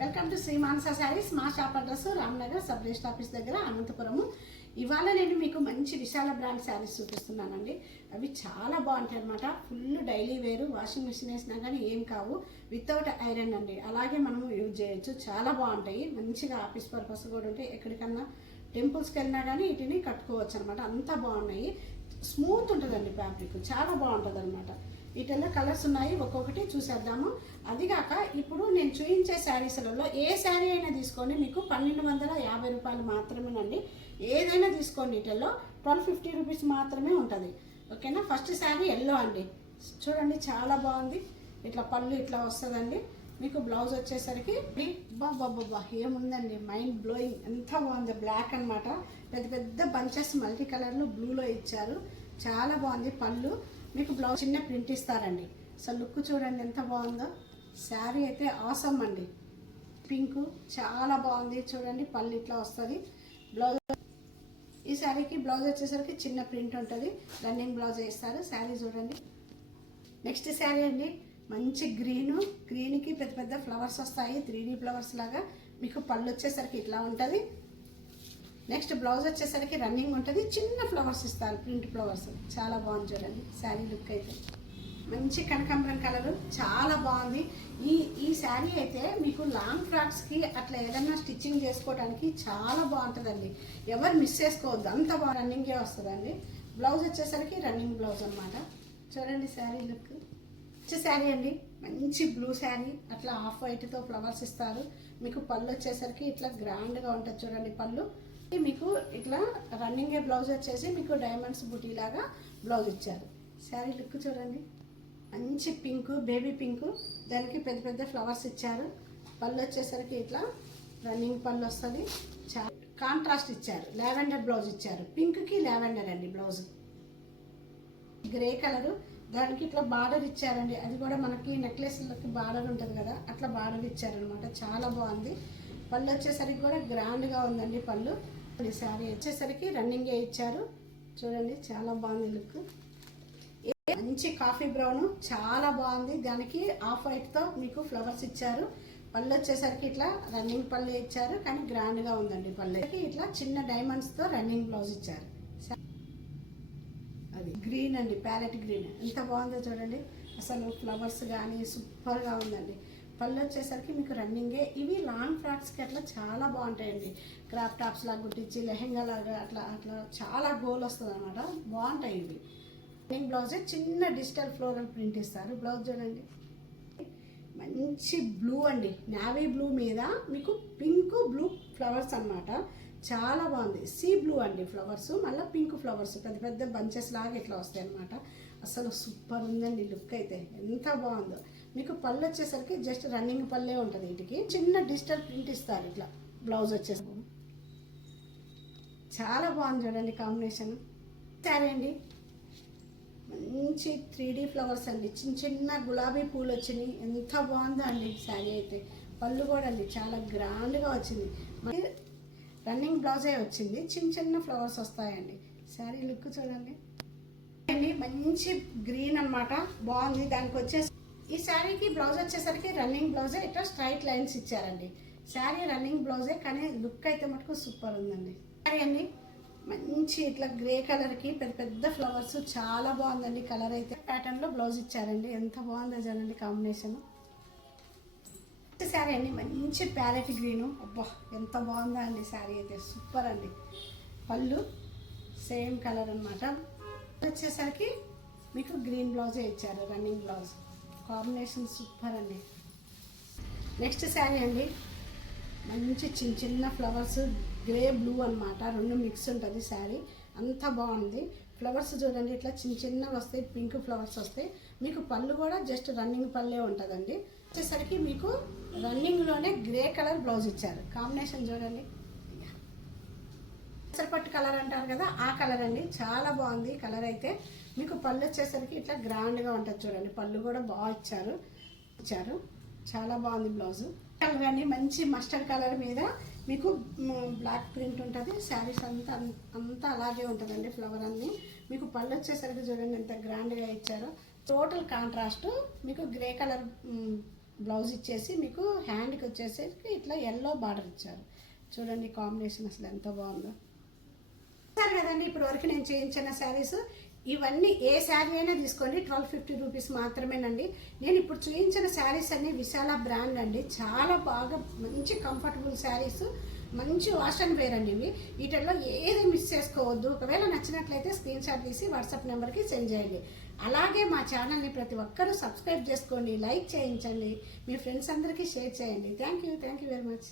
Welcome to Shri మానస శారీస్. మా shop address Ramnagar sub register office దగ్గర అనంతపురము. ఇవాళ నేను మీకు మంచి విశాల బ్రాండ్ శారీస్ చూపిస్తున్నానండి. అవి చాలా బాగుంటాయి అనమాట. ఫుల్ డైలీ వేరు, వాషింగ్ మిషన్ వేసినా కానీ ఏం కావు, వితౌట్ ఐరన్ అండి. అలాగే మనము యూజ్ చేయొచ్చు, చాలా బాగుంటాయి. మంచిగా ఆఫీస్ పర్పస్ కూడా ఉంటాయి. ఎక్కడికన్నా టెంపుల్స్కి వెళ్ళినా కానీ వీటిని కట్టుకోవచ్చు అనమాట. అంతా బాగున్నాయి. స్మూత్ ఉంటుందండి ఫ్యాబ్రిక్, చాలా బాగుంటుంది అనమాట. వీటిల్లో కలర్స్ ఉన్నాయి, ఒక్కొక్కటి చూసేద్దాము. అదిగాక ఇప్పుడు నేను చూపించే శారీస్లలో ఏ శారీ అయినా తీసుకోండి, మీకు 1250 రూపాయలు మాత్రమేనండి. ఏదైనా తీసుకోండి, వీటిల్లో 1250 రూపీస్ మాత్రమే ఉంటుంది. ఓకేనా. ఫస్ట్ శారీ ఎల్లో అండి, చూడండి చాలా బాగుంది. ఇట్లా పళ్ళు ఇట్లా వస్తుందండి. మీకు బ్లౌజ్ వచ్చేసరికి బాబా ఏముందండి, మైండ్ బ్లోయింగ్, ఎంత బాగుంది. బ్లాక్ అనమాట, పెద్ద పెద్ద బంచెస్ మల్టీ కలర్లు బ్లూలో ఇచ్చారు, చాలా బాగుంది. పళ్ళు మీకు బ్లౌజ్ చిన్న ప్రింట్ ఇస్తారండి. అసలు లుక్ చూడండి ఎంత బాగుందో. శారీ అయితే ఆసమ్ అండి. పింక్ చాలా బాగుంది చూడండి. పళ్ళు ఇట్లా వస్తుంది. బ్లౌజ్ ఈ శారీకి బ్లౌజ్ వచ్చేసరికి చిన్న ప్రింట్ ఉంటుంది, రన్నింగ్ బ్లౌజ్ వేస్తారు. శారీ చూడండి. నెక్స్ట్ శారీ అండి, మంచి గ్రీన్కి పెద్ద పెద్ద ఫ్లవర్స్ వస్తాయి, 3D ఫ్లవర్స్ లాగా. మీకు పళ్ళు వచ్చేసరికి ఇట్లా ఉంటుంది. నెక్స్ట్ బ్లౌజ్ వచ్చేసరికి రన్నింగ్ ఉంటుంది, చిన్న ఫ్లవర్స్ ఇస్తారు, ప్రింట్ ఫ్లవర్స్. చాలా బాగుంది చూడండి శారీ లుక్ అయితే. మంచి కనకాంబరం కలరు, చాలా బాగుంది. ఈ శారీ అయితే మీకు లాంగ్ ఫ్రాక్స్కి అట్లా ఏదన్నా స్టిచ్చింగ్ చేసుకోవడానికి చాలా బాగుంటుందండి. ఎవరు మిస్ చేసుకోవద్దు, అంత బాగా రన్నింగే వస్తుందండి. బ్లౌజ్ వచ్చేసరికి రన్నింగ్ బ్లౌజ్ అనమాట. చూడండి శారీ లుక్. మంచి శారీ అండి, మంచి బ్లూ శారీ, అట్లా ఆఫ్ వైట్తో ఫ్లవర్స్ ఇస్తారు. మీకు పళ్ళు వచ్చేసరికి ఇట్లా గ్రాండ్గా ఉంటుంది చూడండి. పళ్ళు మీకు ఇట్లా రన్నింగ్ బ్లౌజ్ వచ్చేసి మీకు డైమండ్స్ బుటీ లాగా బ్లౌజ్ ఇచ్చారు. శారీ లుక్ చూడండి. మంచి పింక్, బేబీ పింక్, దానికి పెద్ద పెద్ద ఫ్లవర్స్ ఇచ్చారు. పళ్ళు వచ్చేసరికి ఇట్లా రన్నింగ్ పళ్ళు వస్తుంది. కాంట్రాస్ట్ ఇచ్చారు, లావెండర్ బ్లౌజ్ ఇచ్చారు. పింక్కి లావెండర్ అండి బ్లౌజ్. గ్రే కలరు, దానికి ఇట్లా బార్డర్ ఇచ్చారండి. అది కూడా మనకి నెక్లెస్లకి బార్డర్ ఉంటుంది కదా, అట్లా బార్డర్ ఇచ్చారనమాట. చాలా బాగుంది. పళ్ళు వచ్చేసరికి కూడా గ్రాండ్గా ఉందండి పళ్ళు. శారీ వచ్చేసరికి రన్నింగే ఇచ్చారు చూడండి, చాలా బాగుంది లుక్. మంచి కాఫీ బ్రౌన్, చాలా బాగుంది. దానికి ఆఫ్ వైట్తో మీకు ఫ్లవర్స్ ఇచ్చారు. పళ్ళు వచ్చేసరికి ఇట్లా రన్నింగ్ పళ్ళు ఇచ్చారు, కానీ గ్రాండ్గా ఉందండి పళ్ళు. ఇట్లా చిన్న డైమండ్స్తో రన్నింగ్ బ్లౌజ్ ఇచ్చారు. అది గ్రీన్ అండి, ప్యారెట్ గ్రీన్, ఎంత బాగుందో చూడండి. అసలు ఫ్లవర్స్ కానీ సూపర్గా ఉందండి. పళ్ళు వచ్చేసరికి మీకు రన్నింగే. ఇవి లాంగ్ ఫ్రాక్స్కి అట్లా చాలా బాగుంటాయండి. క్రాప్ టాప్స్ లాగా కుట్టించి లెహెంగా లాగా అట్లా అట్లా చాలా గోల్ వస్తుంది అనమాట. బాగుంటాయి ఇవి. రన్నింగ్ బ్లౌజే చిన్న డిజిటల్ ఫ్లోరల్ ప్రింట్ ఇస్తారు. బ్లౌజ్ చూడండి. మంచి బ్లూ అండి, నావీ బ్లూ మీద మీకు పింక్ బ్లూ ఫ్లవర్స్ అనమాట. చాలా బాగుంది. సీ బ్లూ అండి ఫ్లవర్స్, మళ్ళీ పింక్ ఫ్లవర్స్ పెద్ద పెద్ద బంచెస్ లాగా ఇట్లా వస్తాయి అనమాట. అసలు సూపర్ ఉందండి లుక్ అయితే, ఎంత బాగుందో. మీకు పళ్ళు వచ్చేసరికి జస్ట్ రన్నింగ్ పళ్ళే ఉంటుంది. వీటికి చిన్న డిజిటల్ ప్రింట్ ఇస్తారు ఇట్లా. బ్లౌజ్ వచ్చేసరికి చాలా బాగుంది చూడండి కాంబినేషన్. సరే అండి, మంచి 3D ఫ్లవర్స్ అండి, చిన్న చిన్న గులాబీ పూలు వచ్చినాయి. ఎంత బాగుందో అండి శారీ అయితే. పళ్ళు కూడా అండి చాలా గ్రాండ్గా వచ్చింది. మరి రన్నింగ్ బ్లౌజే వచ్చింది, చిన్న చిన్న ఫ్లవర్స్ వస్తాయండి. శారీ లుక్ చూడండి. అండి మంచి గ్రీన్ అనమాట, బాగుంది. దానికి వచ్చేసి ఈ శారీకి బ్లౌజ్ వచ్చేసరికి రన్నింగ్ బ్లౌజే, ఇట్లా స్ట్రైట్ లైన్స్ ఇచ్చారండి. శారీ రన్నింగ్ బ్లౌజే, కానీ లుక్ అయితే మటుకు సూపర్ ఉందండి. శారీ అండి మంచి ఇట్లా గ్రే కలర్కి పెద్ద పెద్ద ఫ్లవర్స్, చాలా బాగుందండి. కలర్ అయితే ప్యాటర్న్లో బ్లౌజ్ ఇచ్చారండి, ఎంత బాగుందో చూడండి కాంబినేషన్. శారీ అండి మంచి ప్యారెట్ గ్రీను, అబ్బా ఎంత బాగుందో అండి శారీ అయితే, సూపర్ అండి. పళ్ళు సేమ్ కలర్ అనమాట. వచ్చేసరికి మీకు గ్రీన్ బ్లౌజే ఇచ్చారు, రన్నింగ్ బ్లౌజ్. కాంబినేషన్ సూపర్ అండి. నెక్స్ట్ శారీ అండి, మంచి చిన్న చిన్న ఫ్లవర్స్, గ్రే బ్లూ అనమాట, రెండు మిక్స్ ఉంటుంది శారీ. అంత బాగుంది. ఫ్లవర్స్ చూడండి ఇట్లా చిన్న చిన్నవి వస్తాయి, పింక్ ఫ్లవర్స్ వస్తాయి. మీకు పళ్ళు కూడా జస్ట్ రన్నింగ్ పళ్ళే ఉంటుందండి. వచ్చేసరికి మీకు రన్నింగ్లోనే గ్రే కలర్ బ్లౌజ్ ఇచ్చారు. కాంబినేషన్ చూడండి, పెసరపట్టు కలర్ అంటారు కదా, ఆ కలర్ అండి. చాలా బాగుంది కలర్ అయితే. మీకు పళ్ళు వచ్చేసరికి ఇట్లా గ్రాండ్గా ఉంటుంది చూడండి. పళ్ళు కూడా బాగా ఇచ్చారు. చాలా బాగుంది బ్లౌజు. కలర్ అండి మంచి మస్టర్డ్ కలర్ మీద మీకు బ్లాక్ ప్రింట్ ఉంటుంది. శారీస్ అంతా అలాగే ఉంటుందండి. ఫ్లవర్ అన్నీ మీకు పళ్ళు వచ్చేసరికి చూడండి ఎంత గ్రాండ్గా ఇచ్చారో. టోటల్ కాంట్రాస్ట్ మీకు గ్రే కలర్ బ్లౌజ్ ఇచ్చేసి మీకు హ్యాండ్కి వచ్చేసరికి ఇట్లా ఎల్లో బార్డర్ ఇచ్చారు. చూడండి కాంబినేషన్ అసలు ఎంత బాగుందో. సరే కదండి, ఇప్పుడు వరకు నేను చేయించిన శారీస్ ఇవన్నీ ఏ శారీ అయినా తీసుకోండి 1250 రూపీస్ మాత్రమేనండి. నేను ఇప్పుడు చూపించిన శారీస్ అన్ని విశాల బ్రాండ్ అండి. చాలా బాగా మంచి కంఫర్టబుల్ శారీస్, మంచి వాష్ అండ్ వేర్ అండి ఇవి. వీటిల్లో ఏది మిస్ చేసుకోవద్దు. ఒకవేళ నచ్చినట్లయితే స్క్రీన్ షాట్ తీసి వాట్సాప్ నెంబర్కి సెండ్ చేయండి. అలాగే మా ఛానల్ని ప్రతి ఒక్కరూ సబ్స్క్రైబ్ చేసుకోండి, లైక్ చేయించండి, మీ ఫ్రెండ్స్ అందరికీ షేర్ చేయండి. Thank you very much.